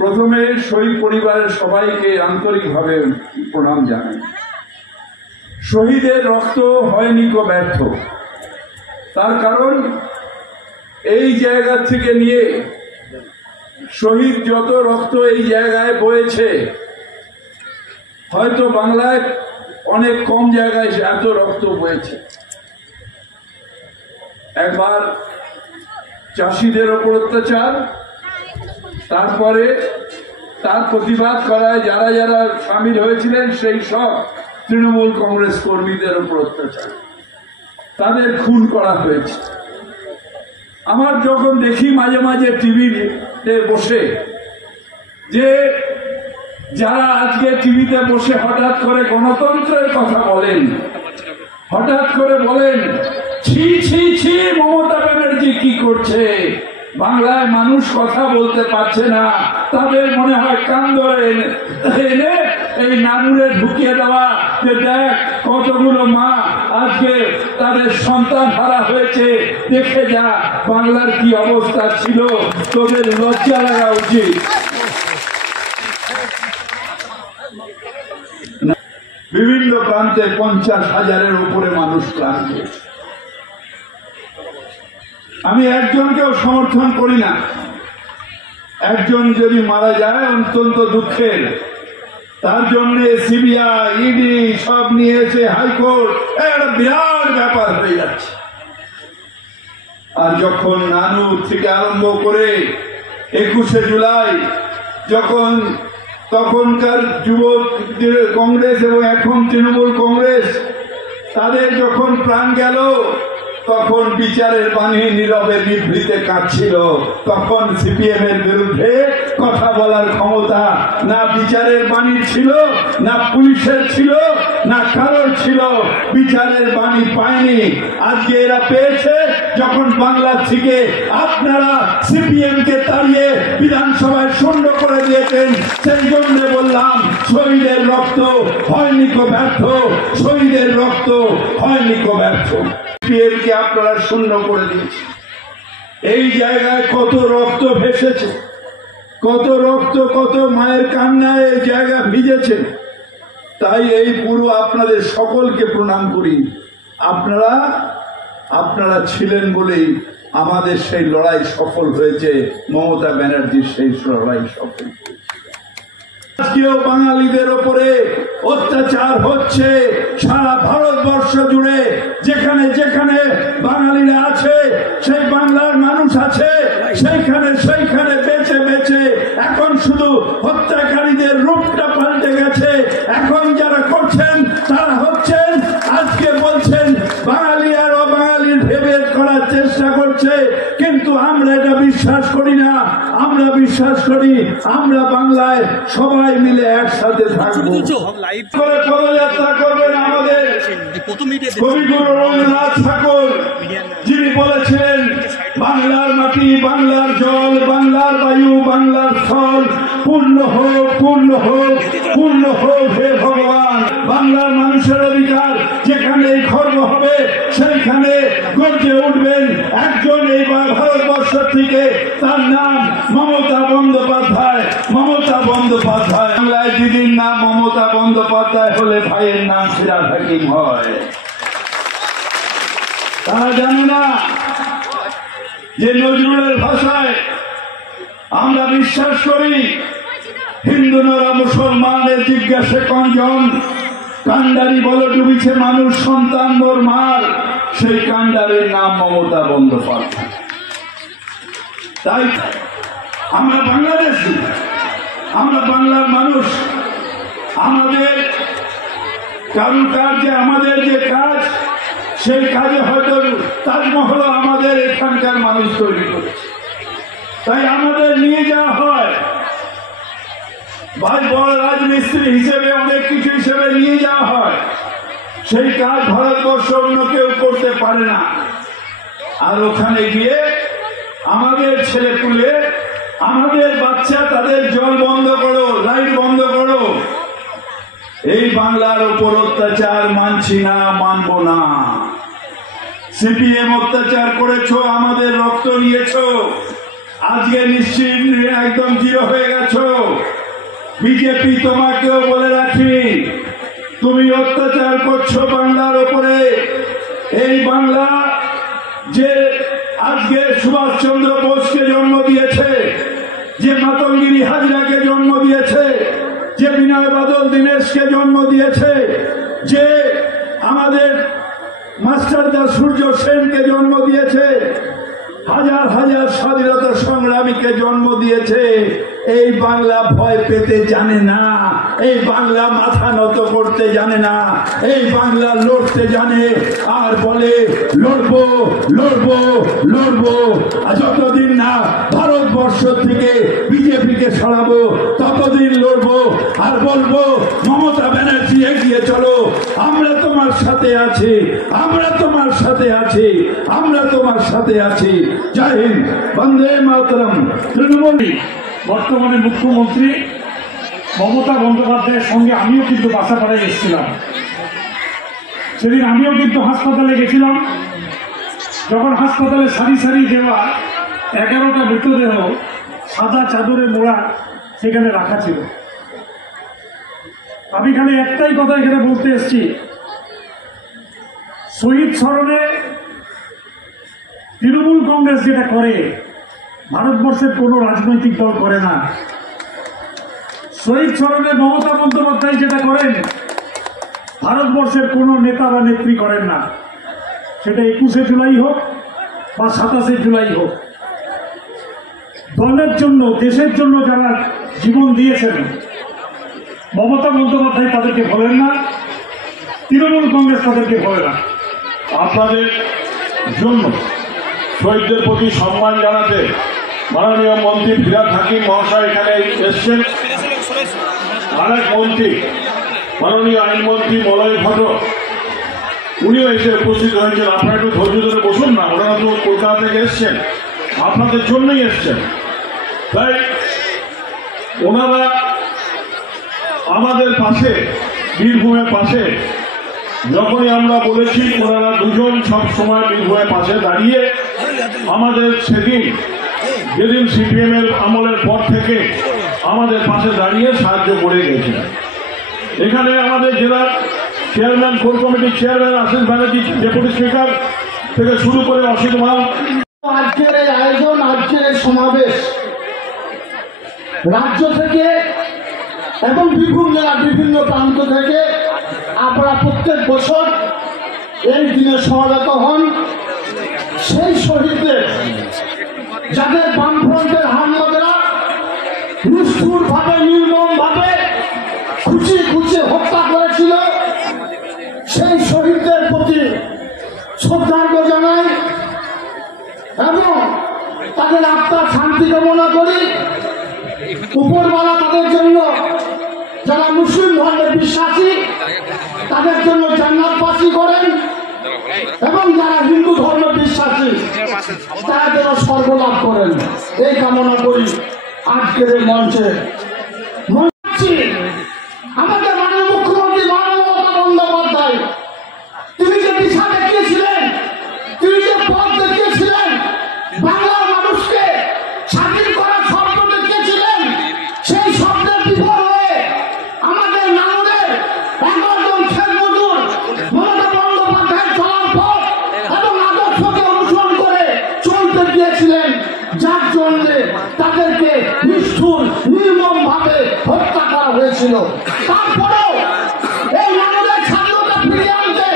প্রথমে শহীদ পরিবারের সবাইকে আন্তরিকভাবে প্রণাম জানাই। শহীদের রক্ত হয়নি কো ব্যর্থ, তার কারণ এই জায়গা থেকে নিয়ে শহীদ যত রক্ত এই জায়গায় বয়েছে, হয়তো বাংলায় অনেক কম জায়গায় এত রক্ত বয়েছে। একবার চাষিদের ওপর অত্যাচার, তারপরে তার প্রতিবাদ করায় যারা যারা সামিল হয়েছিলেন সেই সব তৃণমূল কংগ্রেস কর্মীদের ওপর অত্যাচার, তাদের খুন করা হয়েছে। আমার যখন দেখি মাঝে মাঝে টিভিতে বসে যে যারা আজকে টিভিতে বসে হঠাৎ করে গণতন্ত্রের কথা বলেন, হঠাৎ করে বলেন ছি ছি ছি মমতা ব্যানার্জি কি করছে, বাংলায় মানুষ কথা বলতে পারছে না, তাদের মনে হয় কান ধরে এনে এই নানুরে ঢুকিয়ে দেওয়া যে দেখ কতগুলো মা আজকে তাদের সন্তান হারা হয়েছে, দেখে যা বাংলার কি অবস্থা ছিল, তোদের লজ্জা লাগা উচিত। বিভিন্ন প্রান্তে 50,000-এর উপরে মানুষ প্রাণ দিয়েছে। আমি একজনকেও সমর্থন করি না, একজন যদি মারা যায় অত্যন্ত দুঃখের, তার জন্য সিবিআই ইডি সব নিয়েছে, হাইকোর্ট, একটা বিরাট ব্যাপার হয়ে যাচ্ছে। আর যখন নানু থেকে আরম্ভ করে 21শে জুলাই যখন তখনকার যুব কংগ্রেস এবং এখন তৃণমূল কংগ্রেস তাদের যখন প্রাণ গেল, তখন বিচারের বাণী নীরবে নিভৃতে কাঁদছিল। তখন সিপিএম এর বিরুদ্ধে কথা বলার ক্ষমতা না বিচারের বাণী ছিল, না পুলিশের ছিল, না কারোর ছিল। বিচারের বাণী পায়নি, আজকে এরা পেয়েছে। যখন বাংলা থেকে আপনারা সিপিএম কে তাড়িয়ে বিধানসভায় শূন্য করে দিয়েছেন, সেই জন্য বললাম শহীদের রক্ত হয়নি কো ব্যর্থ, শহীদের রক্ত হয়নি কো ব্যর্থ। সিপিএমকে আপনারা শূন্য করে দিয়েছেন। এই জায়গায় কত রক্ত ভেসেছে, কত রক্ত, কত মায়ের কান্নায় এই জায়গা ভিজেছে। তাই এই পুরো আপনাদের সকলকে প্রণাম করি। আপনারা ছিলেন বলেই আমাদের সেই লড়াই সফল হয়েছে, মমতা ব্যানার্জির সেই লড়াই সফল হয়েছে। আজকেও বাঙালিদের ওপরে অত্যাচার হচ্ছে সারা ভারতবর্ষ জুড়ে। যেখানে যেখানে বাঙালিরা আছে, সেই বাংলার মানুষ আছে, সেইখানে বেঁচে বেঁচে এখন শুধু হত্যাকারীদের রূপটা পাল্টে গেছে। এখন যারা করছেন তারা হচ্ছেন, আজকে বলছেন বাঙালি আর অবাঙালির ভেদ করার চেষ্টা করছে, কিন্তু আমরা এটা বিশ্বাস করি না। আমরা বিশ্বাস করি আমরা বাংলায় সবাই মিলে একসাথে থাকবো। পদযাত্রা করবেন আমাদের কবিগুরু রবীন্দ্রনাথ ঠাকুর, যিনি বলেছিলেন বাংলার মাটি, বাংলার জল, বাংলার বায়ু, বাংলার স্থল পূর্ণ হোক, পূর্ণ হোক, পূর্ণ হোক হে ভগবান। বাংলার মানুষের অধিকার যেখানে খর্ব হবে সেইখানে গর্জে উঠবেন একজন এই ভারতবর্ষ থেকে, তার নাম মমতা বন্দ্যোপাধ্যায়। মমতা বন্দ্যোপাধ্যায় বাংলায় দিদির নাম মমতা বন্দ্যোপাধ্যায় হলে ভাইয়ের নাম সিরাজ হাকিম হয়। তারা জানে না যে নজরুলের ভাষায় আমরা বিশ্বাস করি হিন্দু নরা মুসলমানের জিজ্ঞাসে কঞ্জন, কান্ডারি বলে ডুবিছে মানুষ সন্তান মোর মার, সেই কান্ডারির নাম মমতা বন্দ্যোপাধ্যায়। তাই আমরা বাংলাদেশি, আমরা বাংলার মানুষ, আমাদের কারুকার্যে আমাদের যে কাজ, সেই কাজে হয়তো তাজমহল আমাদের এখানকার মানুষ তৈরি করেছে, তাই আমাদের নিয়ে যাওয়া হয় ভাই বড় রাজমিস্ত্রি হিসেবে, অনেক কিছু হিসেবে নিয়ে যাওয়া হয়। সেই কাজ ভারতবর্ষ অন্য কেউ করতে পারে না। আর ওখানে গিয়ে আমাদের ছেলেপুলে, আমাদের বাচ্চা, তাদের জল বন্ধ করো, লাইট বন্ধ করো। এই বাংলার উপর অত্যাচার মানছি না, মানব না। সিপিএম অত্যাচার করেছো, আমাদের রক্ত নিয়েছো, আজকে নিশ্চিত একদম জিরো হয়ে গেছো। বিজেপি তোমাকেও বলে রাখি, তুমি অত্যাচার করছো বাংলার ওপরে। এই বাংলা যে আজকে সুভাষচন্দ্র বোসকে জন্ম দিয়েছে, যে মাতঙ্গিনী হাজরাকে জন্ম দিয়েছে, যে বিনয় বাদল দীনেশকে জন্ম দিয়েছে, যে আমাদের মাস্টারদা সূর্য সেনকে জন্ম দিয়েছে, হাজার হাজার স্বাধীনতা সংগ্রামীকে জন্ম দিয়েছে, এই বাংলা ভয় পেতে জানে না, এই বাংলা মাথা নত করতে জানে না, এই বাংলা লড়তে জানে আর বলে লড়বো লড়বো লড়বো। যতদিন না ভারতবর্ষ থেকে বিজেপিকে সরাবো ততদিন লড়বো আর বলবো মমতা ব্যানার্জি এগিয়ে চলো, আমরা তোমার সাথে আছি, আমরা তোমার সাথে আছি, আমরা তোমার সাথে আছি। জয় হিন্দ, বন্দে মাতরম। তৃণমূল বর্তমানে মুখ্যমন্ত্রী মমতা বন্দ্যোপাধ্যায়ের সঙ্গে আমিও কিন্তু বাসাপাড়ায় এসেছিলাম। সেদিন আমিও কিন্তু হাসপাতালে গেছিলাম। যখন হাসপাতালে সারি সারি দেওয়া 11টা মৃতদেহ সাদা চাদরে মোড়া সেখানে রাখা ছিল, আমি এখানে একটাই কথা এখানে বলতে এসেছি, শহীদ স্মরণে তৃণমূল কংগ্রেস যেটা করে ভারতবর্ষের কোন রাজনৈতিক দল করে না। শহীদ স্মরণে মমতা বন্দ্যোপাধ্যায় যেটা করেন ভারতবর্ষের কোন নেতা বা নেত্রী করেন না, সেটা 21শে জুলাই হোক বা 27শে জুলাই হোক। দলের জন্য, দেশের জন্য যারা জীবন দিয়েছেন মমতা বন্দ্যোপাধ্যায় তাদেরকে বলেন না, তৃণমূল কংগ্রেস তাদেরকে বলে না। আপনাদের জন্য শহীদদের প্রতি সম্মান জানাতে মাননীয় মন্ত্রী ফিরহাদ হাকিম মহাশয় এখানে এসছেন। আরেক মন্ত্রী মাননীয় আইনমন্ত্রী মলয় ভট্ট উনিও এসে উপস্থিত হয়েছেন। আপনারা একটু ধৈর্য ধরে বসুন না, ওনারা তো কলকাতা থেকে এসছেন, আপনাদের জন্যই এসছেন। তাই ওনারা আমাদের পাশে, বীরভূমের পাশে যখনই আমরা বলেছি ওনারা দুজন সব সময় বীরভূমের পাশে দাঁড়িয়ে আমাদের সেদিন যেদিন সিপিএম এর আমলের পর থেকে আমাদের পাশে দাঁড়িয়ে সাহায্য করে গেছেন। এখানে আমাদের জেলার চেয়ারম্যান, কোর কমিটির chairman Ashis Banerjee, deputy speaker থেকে শুরু করে অসিত মাল। আজকের এই আয়োজন, আজকের এই সমাবেশ রাজ্য থেকে এবং বীরভূম জেলার বিভিন্ন প্রান্ত থেকে আপনারা প্রত্যেক বছর এই দিনে সমবেত হন। সেই শহীদদের যাদের বামফ্রন্টের হামলাদেরা নিষ্ঠুর ভাবে, নির্মম ভাবে খুঁচিয়ে খুঁচিয়ে হত্যা করেছিল, সেই শহীদদের প্রতি শ্রদ্ধার্ঘ জানাই এবং তাদের আত্মার শান্তি কামনা করি। উপরওয়ালা তাদের জন্য, যারা মুসলিম ধর্মের বিশ্বাসী তাদের জন্য জান্নাতবাসী করেন এবং যারা হিন্দু ধর্ম বিশ্বাসী তারা যেন স্বর্গলাভ করেন, এই কামনা করি। আজকের এই মঞ্চে আমাদের মাননীয় মুখ্যমন্ত্রী মমতা বন্দ্যোপাধ্যায় তিনি যে দিশা দেখিয়েছিলেন, তিনি যে পথ দেখিয়েছিলেন, বাংলার মানুষকে স্বাধীন করার স্বপ্ন দেখিয়েছিলেন, সেই স্বপ্নের বিফল হয়ে আমাদের নানুদের 11 জন খেত মজুর মমতা বন্দ্যোপাধ্যায়ের চলার পথ এবং আদর্শকে অনুসরণ করে চলতে গিয়েছিলেন, যার জন্য তাদেরকে নিষ্ঠুর নির্মম ভাবে হত্যা করা হয়েছিল। তারপরেও এই নানুদের স্বাধীনতা ফিরিয়ে আনতে